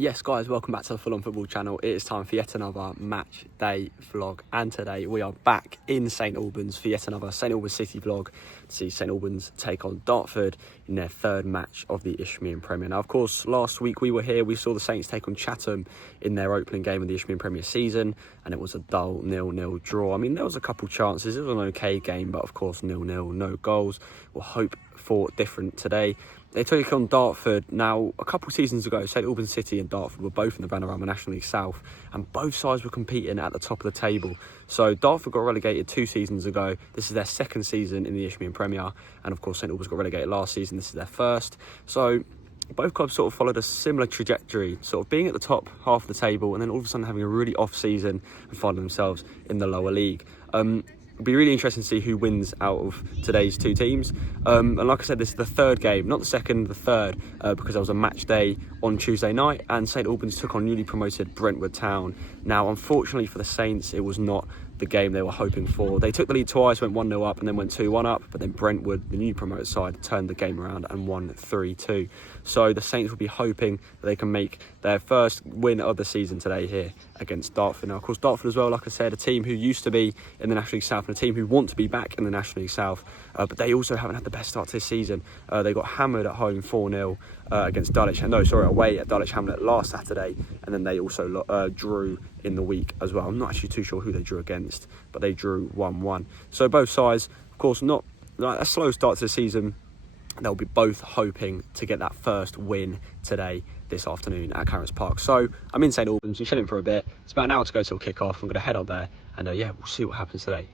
Yes guys, welcome back to the Full On Football channel. It is time for yet another match day vlog, and today we are back in St Albans for yet another St Albans City vlog to see St Albans take on Dartford in their third match of the Isthmian Premier. Now of course last week we were here, we saw the Saints take on Chatham in their opening game of the Isthmian Premier season, and it was a dull 0-0 draw. I mean, there was a couple chances, it was an okay game, but of course 0-0, no goals. We'll hope for different today. They took on Dartford. Now, a couple of seasons ago, St Albans City and Dartford were both in the Panorama National League South, and both sides were competing at the top of the table. So Dartford got relegated 2 seasons ago. This is their second season in the Isthmian Premier, and of course St Albans got relegated last season. This is their first. So both clubs sort of followed a similar trajectory, sort of being at the top half of the table, and then all of a sudden having a really off season and finding themselves in the lower league. It'll be really interesting to see who wins out of today's two teams. And like I said, this is the third game, not the second, the third, because there was a match day on Tuesday night, and St Albans took on newly promoted Brentwood Town. Now, unfortunately for the Saints, it was not the game they were hoping for. They took the lead twice, went 1-0 up and then went 2-1 up, but then Brentwood, the new promoted side, turned the game around and won 3-2. So the Saints will be hoping that they can make their first win of the season today here against Dartford. Now, of course, Dartford as well, like I said, a team who used to be in the National League South and a team who want to be back in the National League South, but they also haven't had the best start to this season. They got hammered at home 4-0 against away at Dulwich Hamlet last Saturday, and then they also drew in the week as well. I'm not actually too sure who they drew against, but they drew 1-1. So both sides, of course, not like a slow start to the season. They'll be both hoping to get that first win today, this afternoon at Clarence Park. So I'm in St Albans, we're chilling for a bit. It's about an hour to go till kick-off. I'm going to head up there and yeah, we'll see what happens today.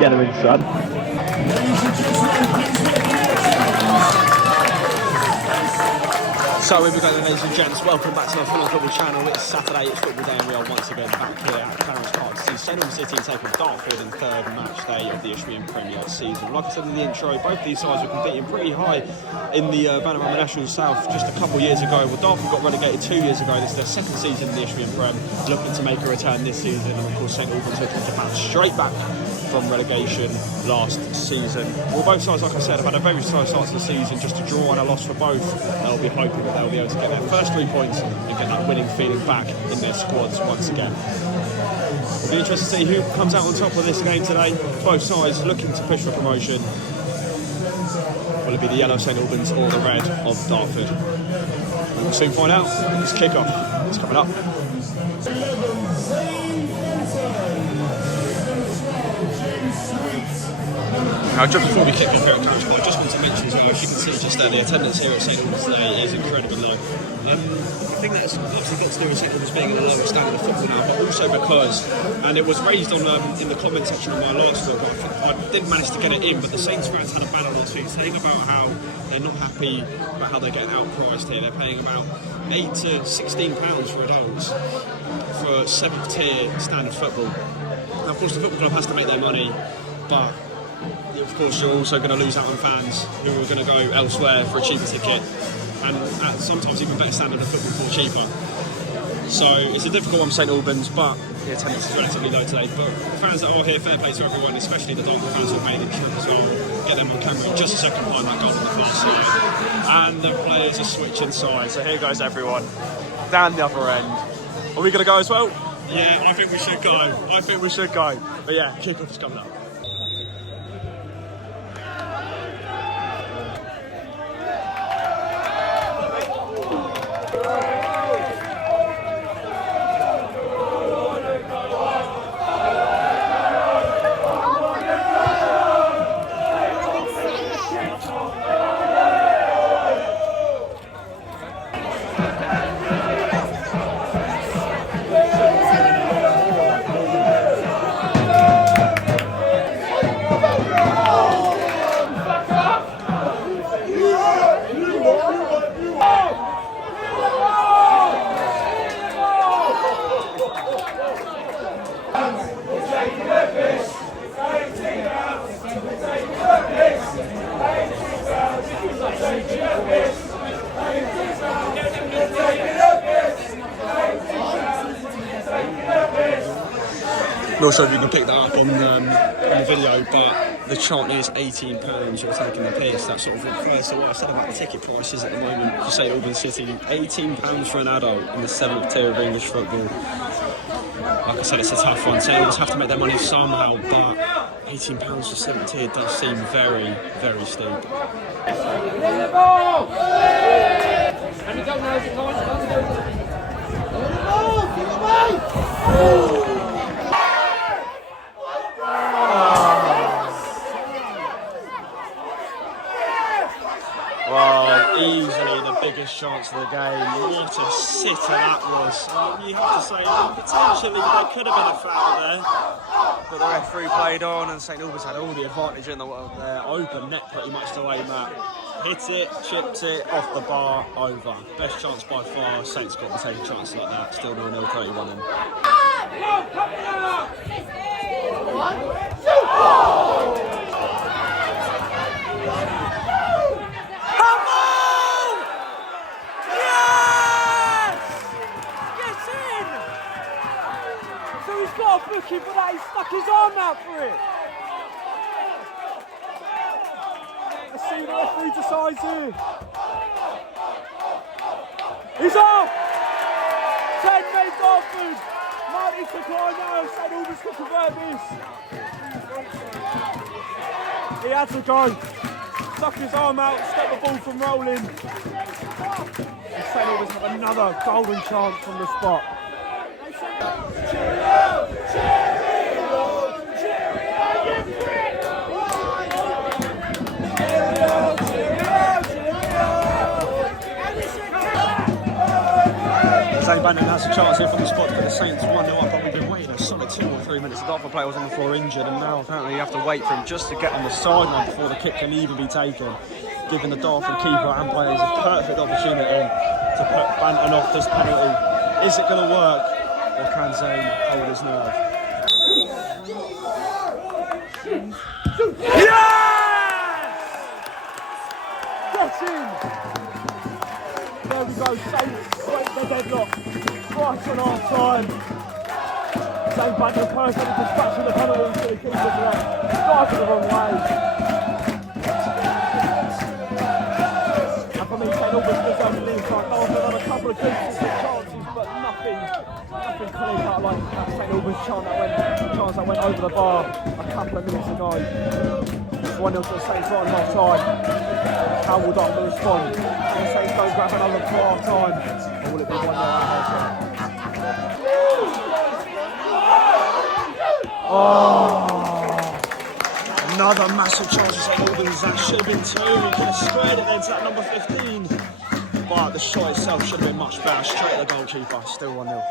Get him in, son. So here we go then, ladies and gents, welcome back to the Full On Football channel. It's Saturday, it's football day, and we are once again back here at Clarence Park to see St Albans City take on Dartford in third match day of the Isthmian Premier season. Like I said in the intro, both these sides were competing pretty high in the Panorama National South just a couple of years ago. Well, Dartford got relegated 2 years ago. This is their second season in the Isthmian Prem, looking to make a return this season, and of course St Albans looking to bounce straight back from relegation last season. Well, both sides, like I said, have had a very slow start to the season, just a draw and a loss for both. They'll be hoping that they'll be able to get their first 3 points and get that winning feeling back in their squads once again. It'll be interesting to see who comes out on top of this game today. Both sides looking to push for promotion. Will it be the yellow St Albans or the red of Dartford? We will soon find out. It's kick-off. It's coming up. Now, just before we kick off here at Clarence Park, I just want to mention as well, as you can see just there, the attendance here at St Albans today is incredibly low. I think that's obviously got to do with St Albans being at a lower standard of football now, but also because, and it was raised on in the comment section of my last vlog, but I didn't manage to get it in, but the Saints fans had a banner or two saying about how they're not happy about how they're getting outpriced here. They're paying about £8 to £16 for adults for 7th tier standard football. Now, of course, the football club has to make their money, but of course you're also going to lose out on fans who are going to go elsewhere for a cheaper ticket, and sometimes even better standard of football for cheaper. So it's a difficult one for St Albans, but the attendance is relatively low today. But the fans that are here, fair play to everyone, especially the Dartford fans who have made the trip as well. Get them on camera in just a second behind that goal on the far side. And the players are switching sides. So here goes everyone down the other end. Are we going to go as well? Yeah, I think we should go. But yeah, kick-off is coming up. Not sure if you can pick that up on the video, but the chant is £18. You're taking the piss. That sort of refers to what I said about the ticket prices at the moment for St Albans City. £18 for an adult in the 7th tier of English football. Like I said, it's a tough one. St Albans have to make their money somehow, but £18 for 7th tier does seem very, very steep. Well, easily the biggest chance of the game. What a sitter that was. You have to say, potentially there could have been a foul there, but the referee played on and St Albans had all the advantage in the world there. Open net pretty much to aim at. Hit it, chipped it, off the bar, over. Best chance by far. Saints got to take a chance like that. Still 0-0, 31 in. Looking for that, he stuck his arm out for it. Let's see the referee decides here. He's off! 10 men Dartford. Marty to climb now, St Albans can convert this. He had to go. Stuck his arm out, stopped the ball from rolling. And St Albans have another golden chance from the spot. Zane Bannon has a chance here from the spot to put the Saints 1-0 up, but we've been waiting a solid 2 or 3 minutes. The Dartford player was on the floor injured, and now apparently you have to wait for him just to get on the sideline before the kick can even be taken, giving the Dartford keeper and players a perfect opportunity to put Banton off this penalty. Is it going to work, or can Zane hold his nerve? Yes! Get in! There we go, Saints break the deadlock. Right on our time. Zane Banton perfectly dispatching the penalty to the keeper there. Started the wrong way. And for me, St Albans deserve the lead side. Dartford had a couple of good chances, but nothing clear cut like that St Albans chance that went over the bar a couple of minutes ago. 1-0 to the Saints right on half time. How will Dartford respond? Can the Saints go grab another for half time? Or will it be 1-0 at half time? Oh! Another massive chance for St Albans. That should have been 2. He could have squared it then to that number 15. But the shot itself should have been much better. Straight at the goalkeeper. Still 1-0.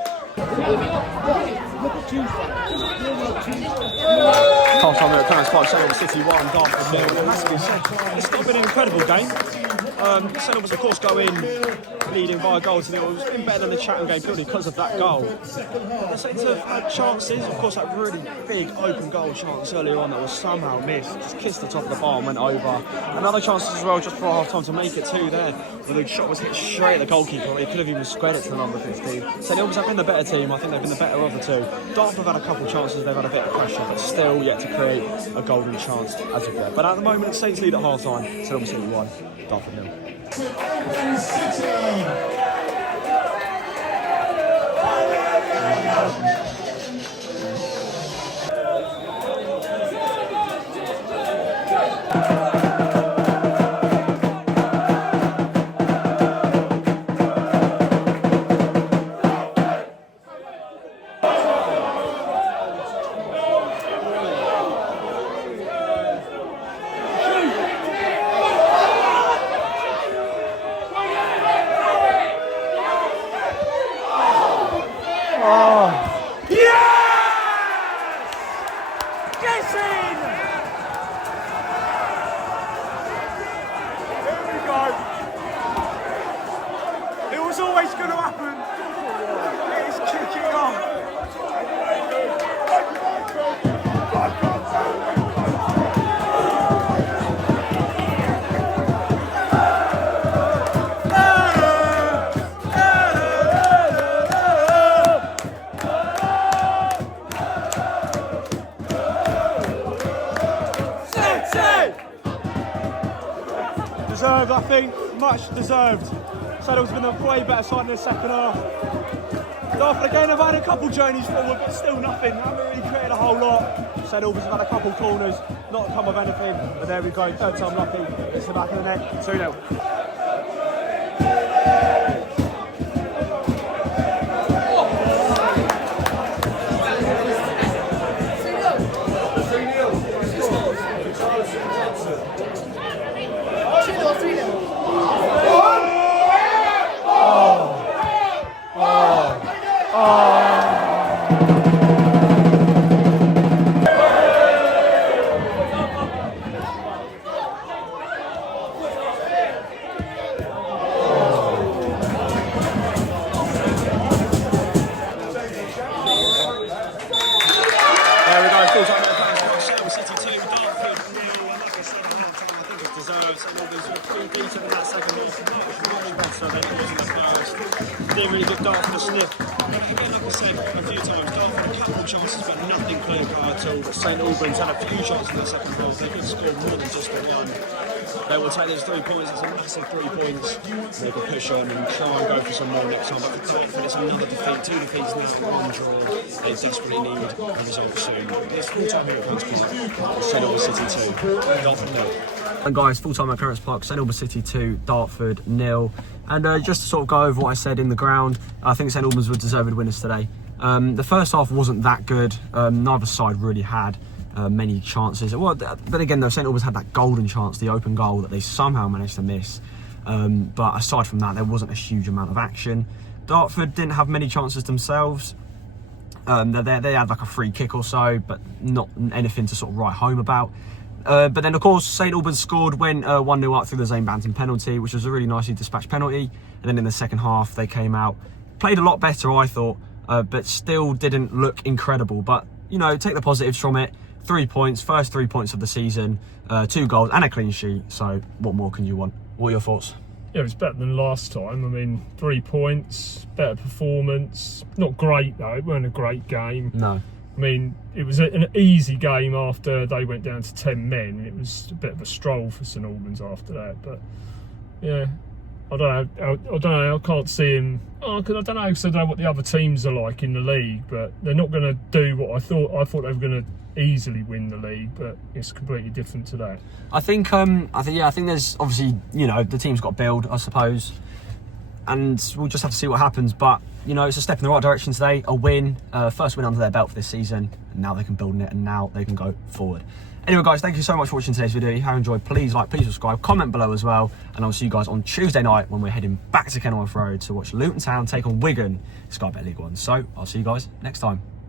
Half time at Clarence Park, St Albans City 1, Dartford 0. It has to be said, it's not been an incredible game. St Albans, of course, go in leading by a goal to 0. It's been better than the Chatham game purely because of that goal. The Saints have had chances, of course, that really big open goal chance earlier on that was somehow missed. Just kissed the top of the bar and went over. Another chance as well just for half time to make it 2 there. But the shot was hit straight at the goalkeeper. It could have even squared it to the number 15. St Albans have been the better team. I think they've been the better of the two. Dartford have had a couple of chances, they've had a bit of pressure, but still yet to create a golden chance as of yet. But at the moment, Saints lead at half time. St Albans City 1, Dartford 0. Deserved, I think, much deserved. St Albans have been a way better side in the second half. Dartford again have had a couple journeys forward, but still nothing. Haven't really created a whole lot. St Albans have had a couple corners, not come of anything. But there we go, third time lucky. It's the back of the net, 2-0. Didn't really give Dartford a sniff. Again, like I said a few times, Dartford had a couple of chances but nothing clear cut at all. But St Albans had a few chances in the second half. They could score more than just the one. They will take those 3 points. It's a massive 3 points. They can push on and try and go for some more next time. But for Dartford, it's another defeat. 2 defeats now, 1 draw. They desperately need a result soon. It's full time here at Clarence Park. St Albans City 2, Dartford 0. And guys, full time at Clarence Park, St Albans City 2, Dartford 0. And just to sort of go over what I said in the ground, I think St Albans were deserved winners today. The first half wasn't that good. Neither side really had many chances. Well, but again, though, St Albans had that golden chance, the open goal that they somehow managed to miss. But aside from that, there wasn't a huge amount of action. Dartford didn't have many chances themselves. They had like a free kick or so, but not anything to sort of write home about. But then, of course, St Albans scored, went 1-0 up through the Zane Banton penalty, which was a really nicely dispatched penalty. And then in the second half, they came out, played a lot better, I thought, but still didn't look incredible. But, you know, take the positives from it. 3 points, first 3 points of the season, 2 goals and a clean sheet. So what more can you want? What are your thoughts? Yeah, it was better than last time. I mean, 3 points, better performance. Not great, though. It weren't a great game. No. I mean, it was an easy game after they went down to 10 men. It was a bit of a stroll for St Albans after that. But, yeah, I don't know. I can't see him. I don't know, because I don't know what the other teams are like in the league. But they're not going to do what I thought. I thought they were going to easily win the league, but it's completely different to that. I think there's obviously, you know, the team's got to build, I suppose, and we'll just have to see what happens. But, you know, it's a step in the right direction today, a win, first win under their belt for this season. And now they can build on it, and now they can go forward. Anyway, guys, thank you so much for watching today's video. If you have enjoyed, please like, please subscribe, comment below as well, and I'll see you guys on Tuesday night when we're heading back to Kenilworth Road to watch Luton Town take on Wigan, Sky Bet League One. So I'll see you guys next time.